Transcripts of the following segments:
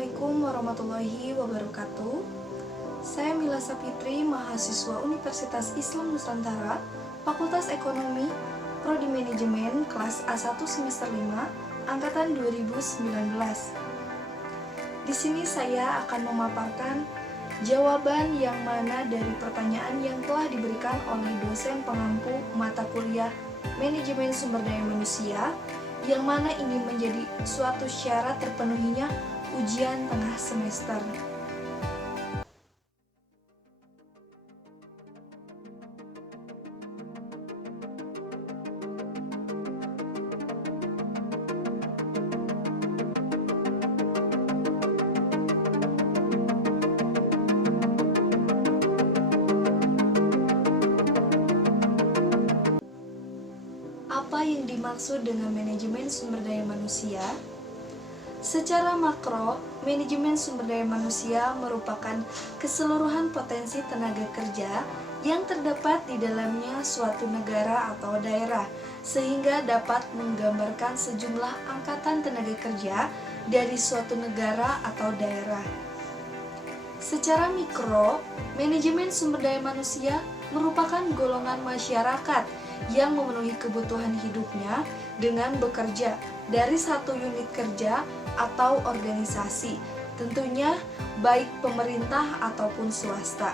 Assalamualaikum warahmatullahi wabarakatuh. Saya Mila Sapitri, mahasiswa Universitas Islam Nusantara, Fakultas Ekonomi, Prodi Manajemen, kelas A1 semester 5, angkatan 2019. Di sini saya akan memaparkan jawaban yang mana dari pertanyaan yang telah diberikan oleh dosen pengampu mata kuliah Manajemen Sumber Daya Manusia, yang mana ini menjadi suatu syarat terpenuhinya ujian tengah semester. Apa yang dimaksud dengan manajemen sumber daya manusia? Secara makro, manajemen sumber daya manusia merupakan keseluruhan potensi tenaga kerja yang terdapat di dalamnya suatu negara atau daerah, sehingga dapat menggambarkan sejumlah angkatan tenaga kerja dari suatu negara atau daerah. Secara mikro, manajemen sumber daya manusia merupakan golongan masyarakat yang memenuhi kebutuhan hidupnya dengan bekerja dari satu unit kerja atau organisasi, tentunya baik pemerintah ataupun swasta.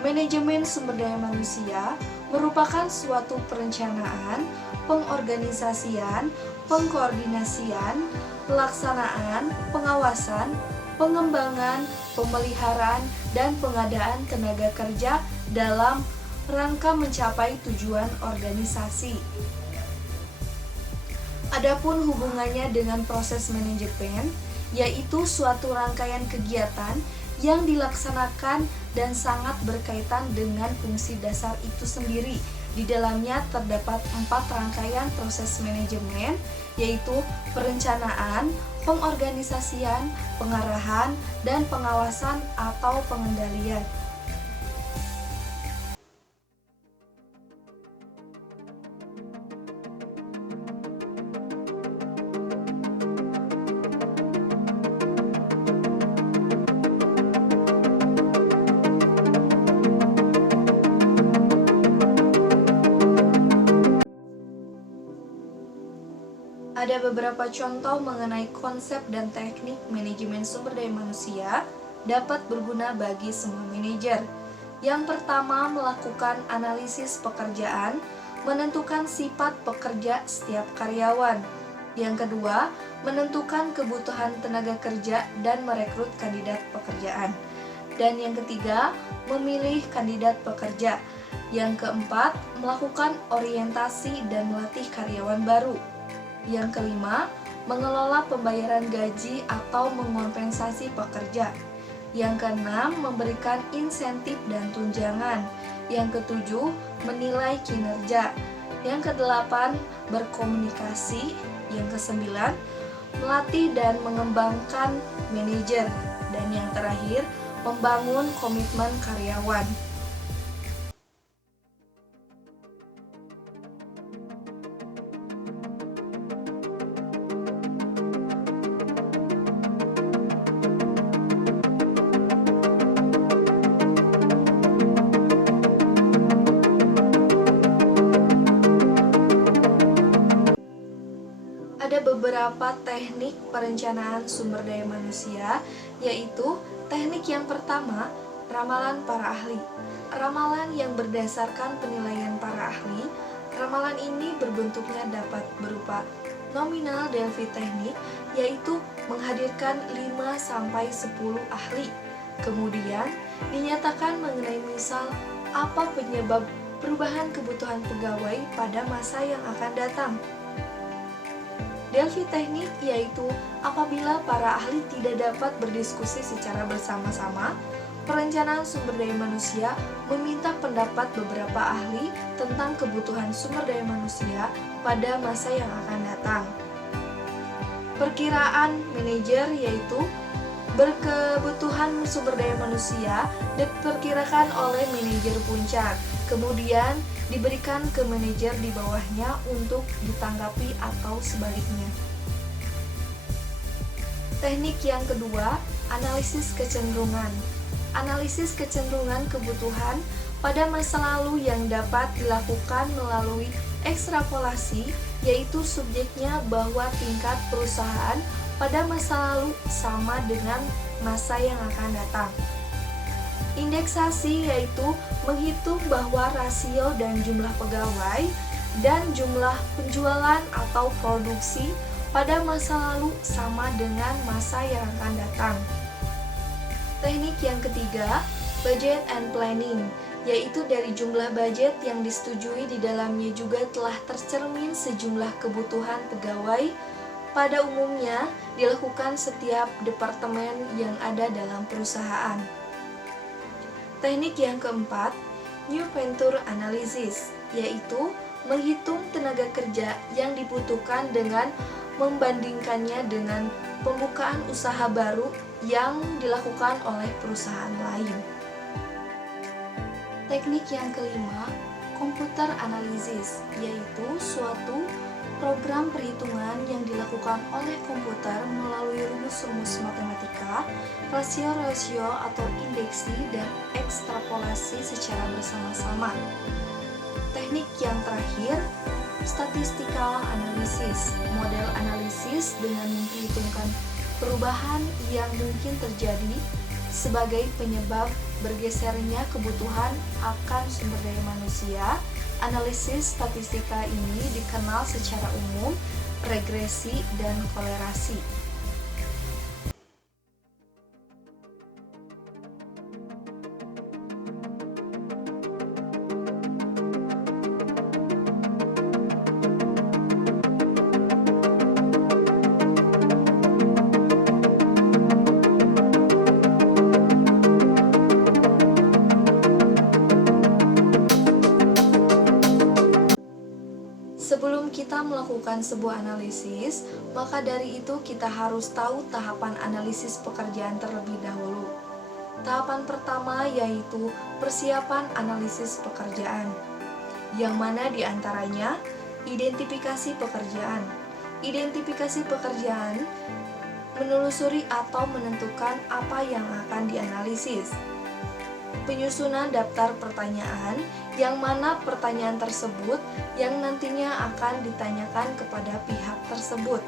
Manajemen sumber daya manusia merupakan suatu perencanaan, pengorganisasian, pengkoordinasian, pelaksanaan, pengawasan, pengembangan, pemeliharaan, dan pengadaan tenaga kerja dalam rangka mencapai tujuan organisasi. Adapun hubungannya dengan proses manajemen, yaitu suatu rangkaian kegiatan yang dilaksanakan dan sangat berkaitan dengan fungsi dasar itu sendiri. Di dalamnya terdapat 4 rangkaian proses manajemen, yaitu perencanaan, pengorganisasian, pengarahan, dan pengawasan atau pengendalian. Ada beberapa contoh mengenai konsep dan teknik manajemen sumber daya manusia dapat berguna bagi semua manajer. Yang pertama, melakukan analisis pekerjaan, menentukan sifat pekerja setiap karyawan. Yang kedua, menentukan kebutuhan tenaga kerja dan merekrut kandidat pekerjaan. Dan yang ketiga, memilih kandidat pekerja. Yang keempat, melakukan orientasi dan melatih karyawan baru. Yang kelima, mengelola pembayaran gaji atau mengompensasi pekerja. Yang keenam, memberikan insentif dan tunjangan. Yang ketujuh, menilai kinerja. Yang kedelapan, berkomunikasi. Yang kesembilan, melatih dan mengembangkan manajer. Dan yang terakhir, membangun komitmen karyawan. Ada beberapa teknik perencanaan sumber daya manusia, yaitu teknik yang pertama, ramalan para ahli. Ramalan yang berdasarkan penilaian para ahli. Ramalan ini berbentuknya dapat berupa nominal Delphi teknik, yaitu menghadirkan 5-10 ahli. Kemudian dinyatakan mengenai misal apa penyebab perubahan kebutuhan pegawai pada masa yang akan datang. Delphi teknik yaitu apabila para ahli tidak dapat berdiskusi secara bersama-sama, perencanaan sumber daya manusia meminta pendapat beberapa ahli tentang kebutuhan sumber daya manusia pada masa yang akan datang. Perkiraan manajer yaitu berkebutuhan sumber daya manusia diperkirakan oleh manajer puncak, kemudian diberikan ke manajer di bawahnya untuk ditanggapi atau sebaliknya. Teknik yang kedua, analisis kecenderungan. Analisis kecenderungan kebutuhan pada masa lalu yang dapat dilakukan melalui ekstrapolasi, yaitu subjeknya bahwa tingkat perusahaan pada masa lalu sama dengan masa yang akan datang. Indeksasi yaitu menghitung bahwa rasio dan jumlah pegawai dan jumlah penjualan atau produksi pada masa lalu sama dengan masa yang akan datang. Teknik yang ketiga, budget and planning, yaitu dari jumlah budget yang disetujui di dalamnya juga telah tercermin sejumlah kebutuhan pegawai pada umumnya dilakukan setiap departemen yang ada dalam perusahaan. Teknik yang keempat, new venture analysis, yaitu menghitung tenaga kerja yang dibutuhkan dengan membandingkannya dengan pembukaan usaha baru yang dilakukan oleh perusahaan lain. Teknik yang kelima, computer analysis, yaitu suatu program perhitungan yang dilakukan oleh komputer melalui rumus-rumus matematika, rasio-rasio atau indeksi, dan ekstrapolasi secara bersama-sama. Teknik yang terakhir, statistical analysis, model analisis dengan memperhitungkan perubahan yang mungkin terjadi sebagai penyebab bergesernya kebutuhan akan sumber daya manusia. Analisis statistika ini dikenal secara umum regresi dan kolerasi. Sebelum kita melakukan sebuah analisis, maka dari itu kita harus tahu tahapan analisis pekerjaan terlebih dahulu. Tahapan pertama yaitu persiapan analisis pekerjaan, yang mana diantaranya identifikasi pekerjaan. Identifikasi pekerjaan menelusuri atau menentukan apa yang akan dianalisis. Penyusunan daftar pertanyaan, yang mana pertanyaan tersebut yang nantinya akan ditanyakan kepada pihak tersebut.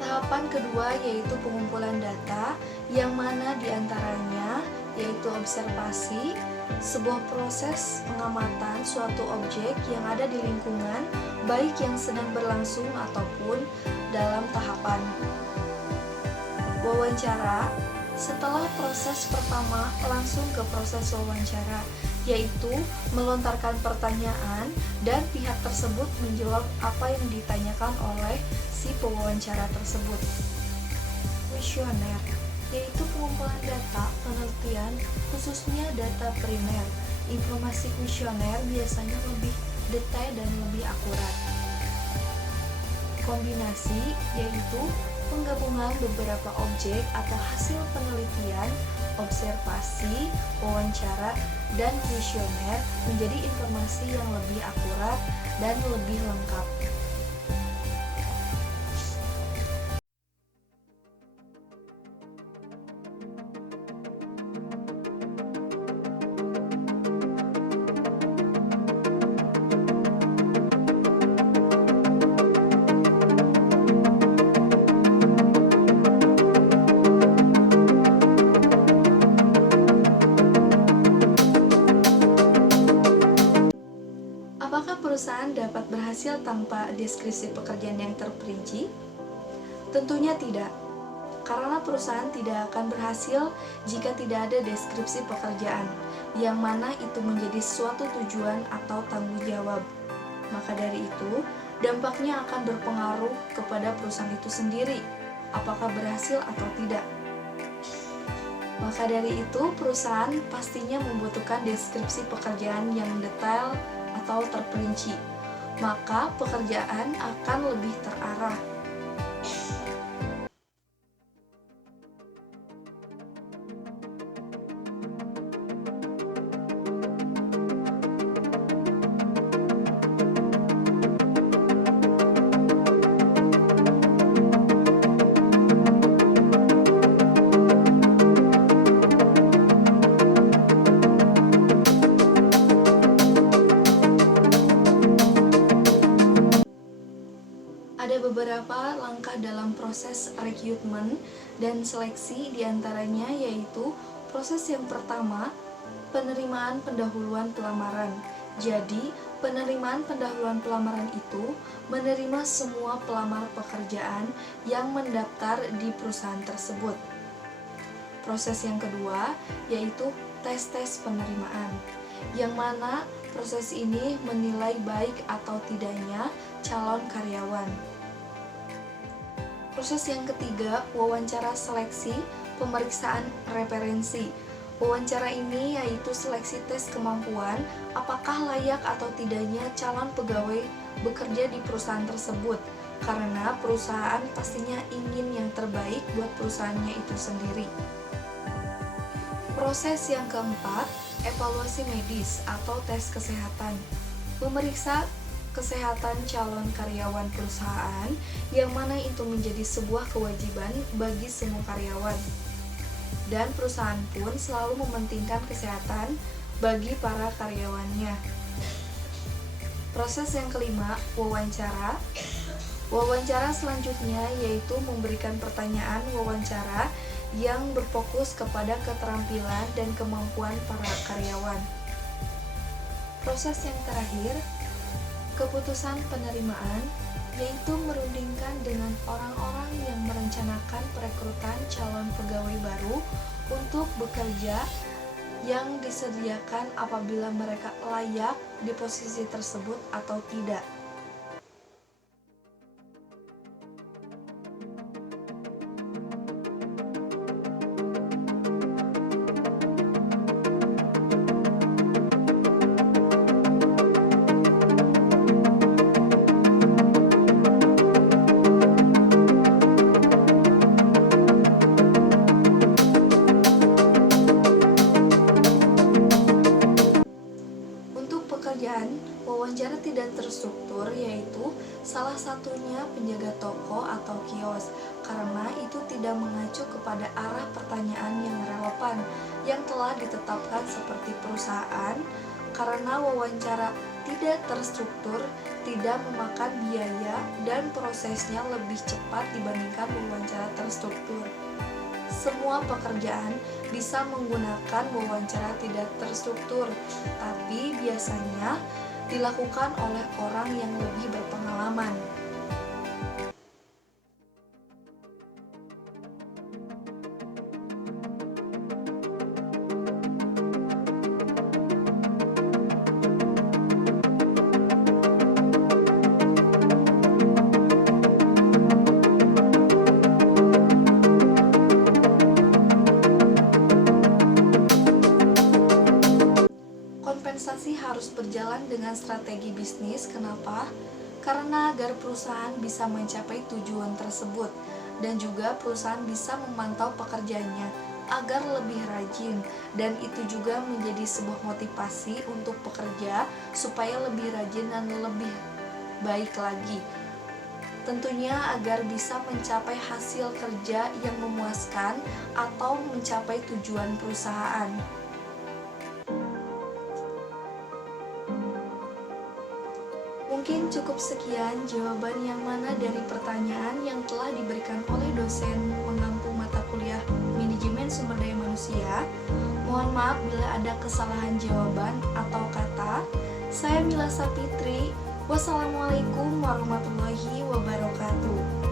Tahapan kedua yaitu pengumpulan data, yang mana diantaranya yaitu observasi, sebuah proses pengamatan suatu objek yang ada di lingkungan, baik yang sedang berlangsung ataupun dalam tahapan. Wawancara. Setelah proses pertama, langsung ke proses wawancara, yaitu melontarkan pertanyaan dan pihak tersebut menjawab apa yang ditanyakan oleh si pewawancara tersebut. Kuesioner, yaitu pengumpulan data penelitian, khususnya data primer. Informasi kuesioner biasanya lebih detail dan lebih akurat. Kombinasi, yaitu penggabungan beberapa objek atau hasil penelitian, observasi, wawancara, dan kuesioner menjadi informasi yang lebih akurat dan lebih lengkap. Apakah perusahaan dapat berhasil tanpa deskripsi pekerjaan yang terperinci? Tentunya tidak, karena perusahaan tidak akan berhasil jika tidak ada deskripsi pekerjaan, yang mana itu menjadi suatu tujuan atau tanggung jawab. Maka dari itu, dampaknya akan berpengaruh kepada perusahaan itu sendiri, apakah berhasil atau tidak. Maka dari itu, perusahaan pastinya membutuhkan deskripsi pekerjaan yang detail atau terperinci, maka pekerjaan akan lebih terarah. dan seleksi diantaranya yaitu proses yang pertama, penerimaan pendahuluan pelamaran. Jadi, penerimaan pendahuluan pelamaran itu menerima semua pelamar pekerjaan yang mendaftar di perusahaan tersebut. Proses yang kedua yaitu tes-tes penerimaan, yang mana proses ini menilai baik atau tidaknya calon karyawan. Proses yang ketiga, wawancara seleksi pemeriksaan referensi. Wawancara ini yaitu seleksi tes kemampuan apakah layak atau tidaknya calon pegawai bekerja di perusahaan tersebut, karena perusahaan pastinya ingin yang terbaik buat perusahaannya itu sendiri. Proses yang keempat, evaluasi medis atau tes kesehatan. Memeriksa kesehatan calon karyawan perusahaan, yang mana itu menjadi sebuah kewajiban bagi semua karyawan. Dan perusahaan pun selalu mementingkan kesehatan bagi para karyawannya. Proses yang kelima, wawancara. Wawancara selanjutnya yaitu memberikan pertanyaan wawancara yang berfokus kepada keterampilan dan kemampuan para karyawan. Proses yang terakhir, keputusan penerimaan, yaitu merundingkan dengan orang-orang yang merencanakan perekrutan calon pegawai baru untuk bekerja yang disediakan apabila mereka layak di posisi tersebut atau tidak. Wawancara tidak terstruktur yaitu salah satunya penjaga toko atau kios, karena itu tidak mengacu kepada arah pertanyaan yang relevan yang telah ditetapkan seperti perusahaan. Karena wawancara tidak terstruktur, tidak memakan biaya dan prosesnya lebih cepat dibandingkan wawancara terstruktur. Semua pekerjaan bisa menggunakan wawancara tidak terstruktur, tapi biasanya dilakukan oleh orang yang lebih berpengalaman. Kompensasi harus berjalan dengan strategi bisnis. Kenapa? Karena agar perusahaan bisa mencapai tujuan tersebut, dan juga perusahaan bisa memantau pekerjanya agar lebih rajin, dan itu juga menjadi sebuah motivasi untuk pekerja supaya lebih rajin dan lebih baik lagi. Tentunya agar bisa mencapai hasil kerja yang memuaskan atau mencapai tujuan perusahaan. Mungkin cukup sekian jawaban yang mana dari pertanyaan yang telah diberikan oleh dosen mengampu mata kuliah Manajemen Sumber Daya Manusia. Mohon maaf bila ada kesalahan jawaban atau kata. Saya Mila Sapitri. Wassalamualaikum warahmatullahi wabarakatuh.